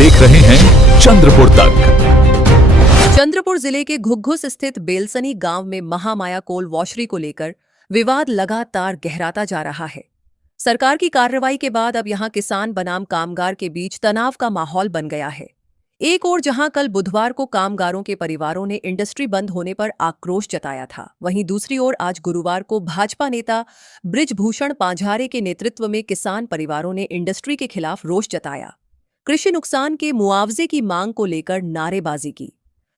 देख रहे हैं चंद्रपुर तक। चंद्रपुर जिले के घुघुस स्थित बेलसनी गांव में महामाया कोल वॉशरी को लेकर विवाद लगातार गहराता जा रहा है। सरकार की कार्रवाई के बाद अब यहां किसान बनाम कामगार के बीच तनाव का माहौल बन गया है। एक ओर जहां कल बुधवार को कामगारों के परिवारों ने इंडस्ट्री बंद होने पर आक्रोश जताया था, वहीं दूसरी ओर आज गुरुवार को भाजपा नेता बृजभूषण पांझारे के नेतृत्व में किसान परिवारों ने इंडस्ट्री के खिलाफ रोष जताया। कृषि नुकसान के मुआवजे की मांग को लेकर नारेबाजी की।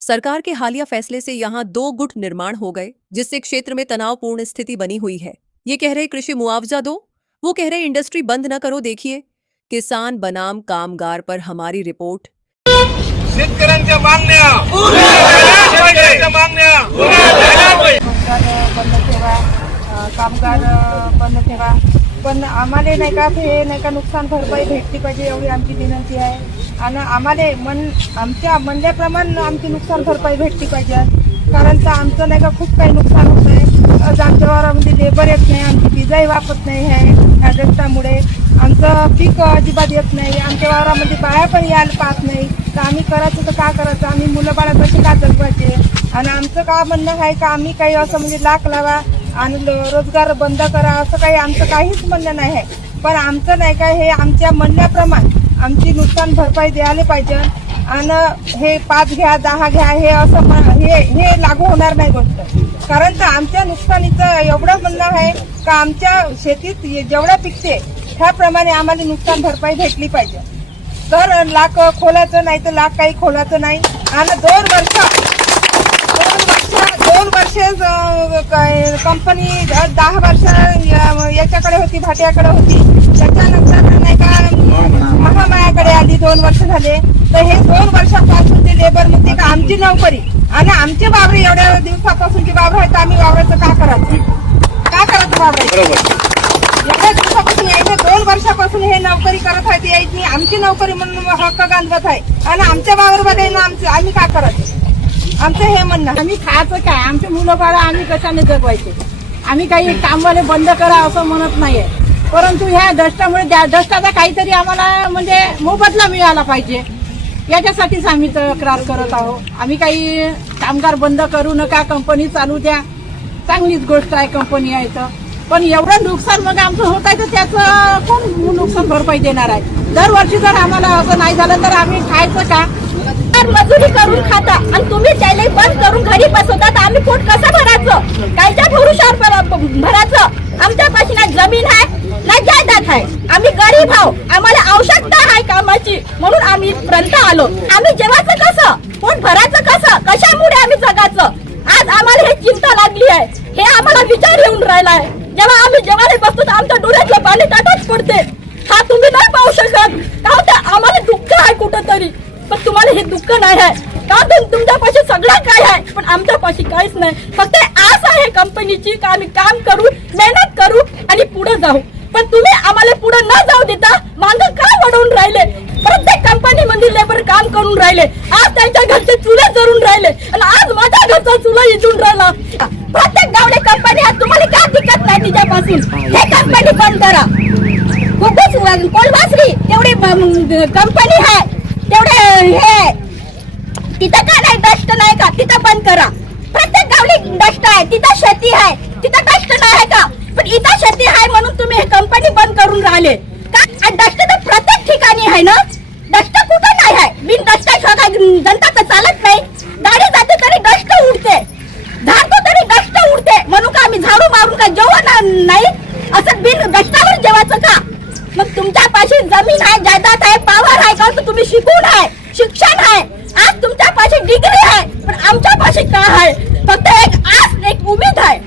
सरकार के हालिया फैसले से यहां 2 गुट निर्माण हो गए, जिससे क्षेत्र में तनावपूर्ण स्थिति बनी हुई है। ये कह रहे कृषि मुआवजा दो, वो कह रहे इंडस्ट्री बंद न करो। देखिए किसान बनाम कामगार पर हमारी रिपोर्ट। शेतकऱ्यांच्या मागण्या बंद ठेवा, कामगार बंद ठेवा, पण आम्हाला नाही का हे नाही का नुकसान भरपाई भेटली पाहिजे एवढी आमची विनंती आहे। आणि आम्हाला आमच्या म्हणल्याप्रमाणे आमची नुकसान भरपाई भेटली पाहिजे, कारण तर आमचं नाही का खूप काही नुकसान होत आहे। आमच्या वावरामध्ये लेबर येत नाही, आमची बिजाई वापरत नाही आहे ह्या दष्टामुळे, आमचं पीक अजिबात येत नाही, आमच्या वावरामध्ये बाया पण यायला पाहत नाही। तर आम्ही करायचं तर का करायचं, आम्ही मुलं बाळा कशी का जगवायचे। आणि आमचं का म्हणणं आहे का आम्ही काही असं म्हणजे लाख लावा आणि रोजगार बंद करा असं काही आमचं काहीच म्हणणं नाही आहे। पण आमचं नाही का हे आमच्या म्हणण्याप्रमाणे आमची नुकसान भरपाई द्यायला पाहिजे। आणि हे 5 घ्या 10 घ्या हे असं हे लागू होणार नाही गोष्ट, कारण तर आमच्या नुकसानीचं एवढं म्हणणं आहे का आमच्या शेतीत जेवढं पिकते त्याप्रमाणे आम्हाला नुकसान भरपाई भेटली पाहिजे। तर लाख खोलाचं नाही तर लाख काही खोलाचं नाही। आणि 2 वर्ष कंपनी 10 वर्ष याच्याकडे होती, भाट्याकडे होती, त्याच्यानंतर नाही का महामायाकडे आली, 2 वर्ष झाले। तर हे 2 वर्षापासून ते लेबर म्हणते का आमची नोकरी आणि आमचे वावर एवढ्या दिवसापासूनची वावर आहेत, आम्ही वावराचं का करायचं वावर एवढ्या दिवसापासून यायचे 2 वर्षापासून हे नोकरी करत आहेत, यायची आमची नोकरी म्हणून हक्क गांधवत आहे आणि आमच्या वावरमध्ये आम्ही का करायचं, आमचं हे म्हणणं। आम्ही खायचं काय, आमचे मुलं बाळा आम्ही कशाने जगवायचे। आम्ही काही कामवाले बंद करा असं म्हणत नाहीये, परंतु ह्या दष्टामुळे दष्टाचा काहीतरी आम्हाला म्हणजे मोबदला मिळाला पाहिजे, याच्यासाठीच आम्ही तक्रार करत आहोत। आम्ही काही कामगार बंद करू नका, कंपनी चालू द्या, चांगलीच गोष्ट आहे, कंपनी आहे तर, पण एवढं नुकसान मग आमचं होत आहे तर त्याचं कोण नुकसान भरपाई देणार आहे। दरवर्षी जर आम्हाला असं नाही झालं तर आम्ही खायचं का, मजुरी करून खाता आणि तुम्ही त्याला बंद करून घरी बसवता, तर आम्ही पोट कसं भरायचं, कायच्या भरोशावर भरायचं। आमच्यापाशी ना जमीन आहे ना जायदाद आहे, आम्ही गरीब आहोत, आम्हाला आवश्यकता आहे कामाची, म्हणून आम्ही इथपर्यंत आलो। आम्ही जेवायचं कसं, पोट भरायचं कसं, कशामुळे आम्ही जगायचं, आज आम्हाला हे चिंता लागली आहे, हे आम्हाला विचार येऊन राहिला आहे। जेव्हा आम्ही जेवायला बसतो तर आमच्या डोळ्यातलं पाणी टाटाच पडते। हा तुम्ही नाही पाहू शकत का, आम्हाला दुःख आहे कुठंतरी, पण तुम्हाला हे दुःख नाही आहे का, तुमच्यापाशी सगळं काय आहे पण आमच्यापाशी काहीच नाही। फक्त आस आहे कंपनीची का आम्ही काम करू, मेहनत करू आणि पुढे जाऊ, पण तुम्ही आम्हाला पुढे न जाऊ देता मागं का वळवून राहिले। प्रत्येक कंपनी मध्ये लेबर काम करून राहिले, आज त्यांच्या घरचे चुले जळून राहिले आणि आज माझ्या घरचा चुला इजून राहिला। प्रत्येक गावडे कंपनी आहे, तुम्हाला काय दिक्कत नाही तिच्यापासून, हे कंपनी बंद करा। कोलवासरी तेवढी कंपनी आहे, तेवढे हे तिथं का नाही डस्ट नाही का, तिथं बंद करा। प्रत्येक गावली डस्ट आहे, तिथं शेती आहे, तिथं डस्ट नाही आहे का, पण इथं शेती आहे म्हणून तुम्ही हे कंपनी बंद करून राहिले का। डस्ट तर प्रत्येक ठिकाणी आहे ना, डस्ट कुठं नाही आहे, बिन डस्टाशिवाय जनता तर चालत नाही। गाडी जाते तरी डस्ट उडते, झाडतो तरी डस्ट उडते, म्हणून का आम्ही झाडू मारून का जेवण नाही, असं बिन डस्टावर जेवायचं का। मग तुमच्यापाशी जमीन आहे, जायदाद आहे, पावर आहे का, तर तुम्ही शिकून आहे, शिक्षण आहे, आज तुमच्यापाशी डिग्री आहे, पण आमच्यापाशी काय आहे, फक्त एक आस, एक उमेद आहे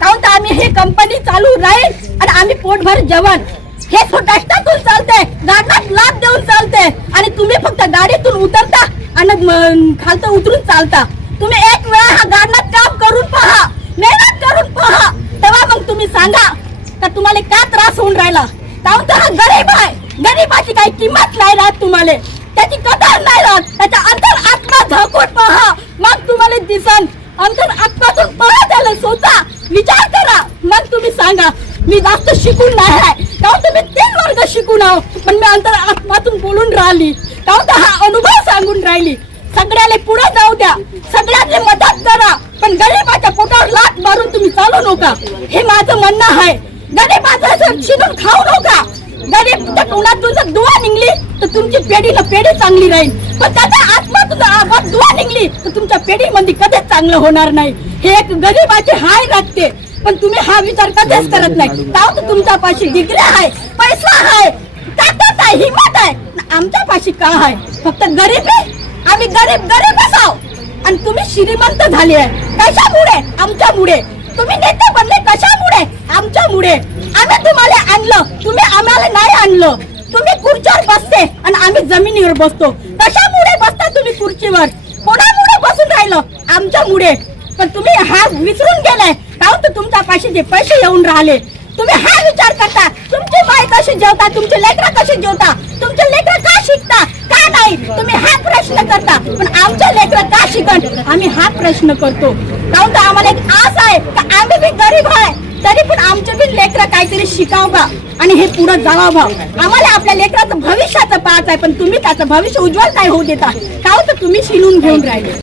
काहून तर आम्ही हे कंपनी चालू राहील आणि आम्ही पोटभर जेवण, हे डस्टातून चालते, गाडीत लाभ देऊन चालते आणि तुम्ही फक्त गाडीतून उतरता आणि खालतं उतरून चालता। तुम्ही एक वेळा हा गाडीत काम करून पहा, मेहनत करून पहा, तेव्हा मग तुम्ही सांगा का तुम्हाला का त्रास होऊन राहिला। काहून तर हा गरीब आहे, गरीबाची काही किंमत नाही राहत, तुम्हाला त्याची कदर नाही राहत, त्याचा अंतर आत्मा झाकून पहा, मग तुम्हाला दिसन, अंतर आत्मातून पहा, त्याला सोचा, विचार करा, मग तुम्ही सांगा। मी जास्त शिकून नाही आहे, काहून तुम्ही 3 वर्ग शिकून आहो, पण मी अंतर आत्मातून बोलून राहिली तर हा अनुभव सांगून राहिली. सगळ्याला पुढे जाऊ द्या, सगळ्याला मदत करा, पण गरीबाच्या पोटावर लात मारून तुम्ही चालू नका, हे माझं म्हणणं आहे. गरीबाचं शिनून खाऊ नका. गरीब तोंडातून जर दुवा निघली तर तुमची पेढी चांगली राहील, पण त्याच्या आत्मातून दुवा निघली तर तुमच्या पेढीमध्ये कधीच चांगलं होणार नाही. हे एक गरीबाची हाय राखते, पण तुम्ही हा विचार कधीच करत नाही. तर तुमच्या पाशी डिग्री आहे, पैसा आहे, ताकद आहे, हिंमत आहे. आमच्या पाशी का आहे? फक्त गरीब आहे. आम्ही गरीब असाव आणि तुम्ही श्रीमंत झाले आहे. कशामुळे? आमच्यामुळे. तुम्ही नेते बनले कशामुळे? आमच्यामुळे. आम्ही तुम्हाला आणलं, तुम्ही आम्हाला नाही आणलं. तुम्ही खुर्चीवर बसते आणि आम्ही जमिनीवर बसतो. कशामुळे बसता तुम्ही खुर्चीवर? कोणामुळे बसून राहिलं? आमच्यामुळे. पण तुम्ही हा विसरून गेलाय का? तर तुमच्या पाशी जे पैसे येऊन राहिले, तुम्ही हा विचार करता तुमची माय कशी जेवता, तुमचे लेकरं कशी जेवता, तुमचे लेकरं का शिकता का नाही, तुम्ही हा प्रश्न करता. पण आमचे लेकरं का शिकण, आम्ही हा प्रश्न करतो. काहून तर आम्हाला एक आस आहे का आम्ही बी गरीब आहे, तरी पण आमचे बी लेकरं काहीतरी शिकावं आणि हे पुढे जावावं. आम्हाला आपल्या लेकराचं भविष्याचं पाहत आहे, पण तुम्ही त्याचं भविष्य उज्ज्वल नाही होऊ देता. काहून तर तुम्ही शिलून घेऊन राहिले.